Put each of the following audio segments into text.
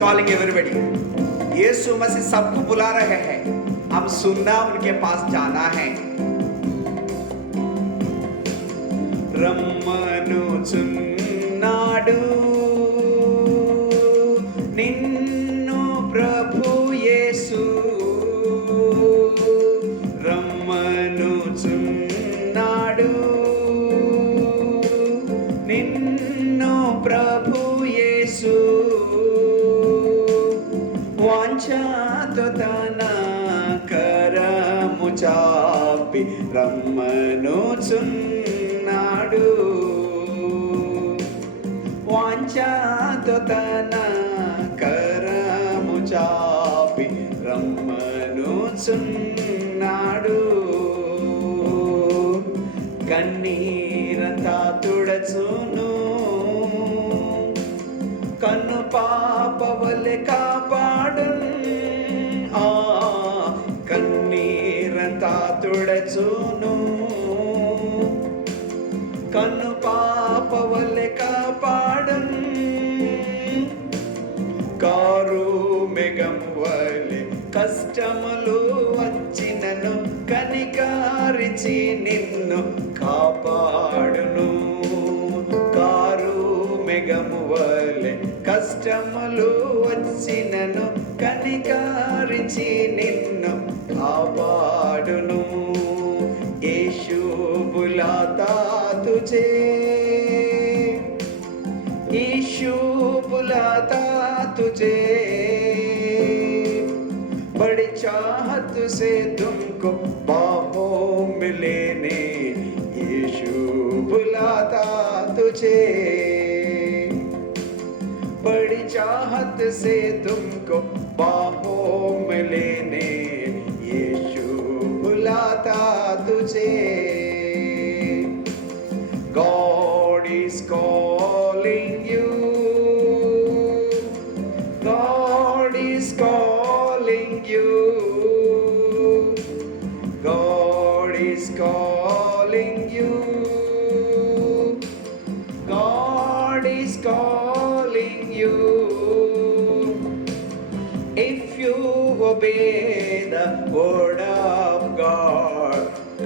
Calling everybody. यीशु मसीह सबको बुला रहे हैं, हम सुनना उनके पास जाना है। రమ్మనుచున్నాడు నిన్ను ప్రభు యేసు, రమ్మనుచున్నాడు నిన్ను ప్రభు యేసు, వాంఛతో తన కరము చాపి రమ్మనుచున్నాడు, వాంఛతో తన కరము చాపి రమ్మనుచున్నాడు. కన్నీరంతా తుడచును, కన్ను పాపవలె కాపాడును, కన్నీరంతా తుడచును, కన్ను పాపవలె కాపాడును. కారు మేఘము వలె కష్టములు వచ్చినను కనికరించి నిన్ను కాపాడును, కారు మేఘము వలె కష్టములు వచ్చినను కనికరించి నిన్ను కాపాడును. యేసు बुलाता तुझे, यीशु बुलाता तुझे, बड़ी चाहत से तुमको बाहों में लेने, यीशु बुलाता तुझे, बड़ी चाहत से तुमको बाहों में लेने, यीशु बुलाता तुझे. God is calling you, God is calling you, God is calling you, God is calling you. If you obey the word of God,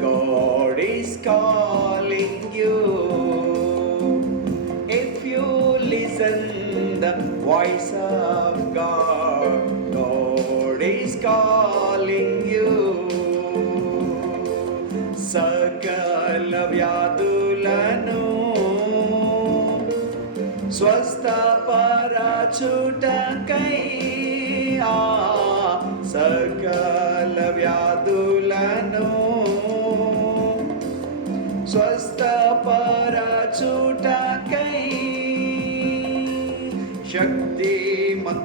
God is calling you. If you listen the voice of God, God is calling you. సకల వ్యాధులను స్వస్థపరచుటకై, సకల వ్యాధులను స్వస్థపరచుటకై శక్తిమంతుడగు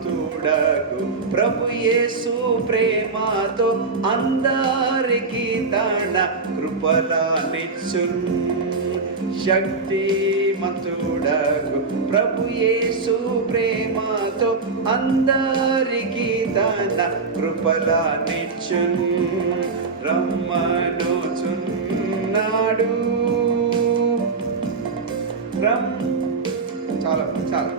ప్రభు యేసు ప్రేమతో అందరికి తన కృపలనిచ్చును. శక్తిమంతుడగు ప్రభు యేసు ప్రేమతో అందరికి తన కృపలనిచ్చును. రమ్మనుచున్నాడు. చాలా చాలా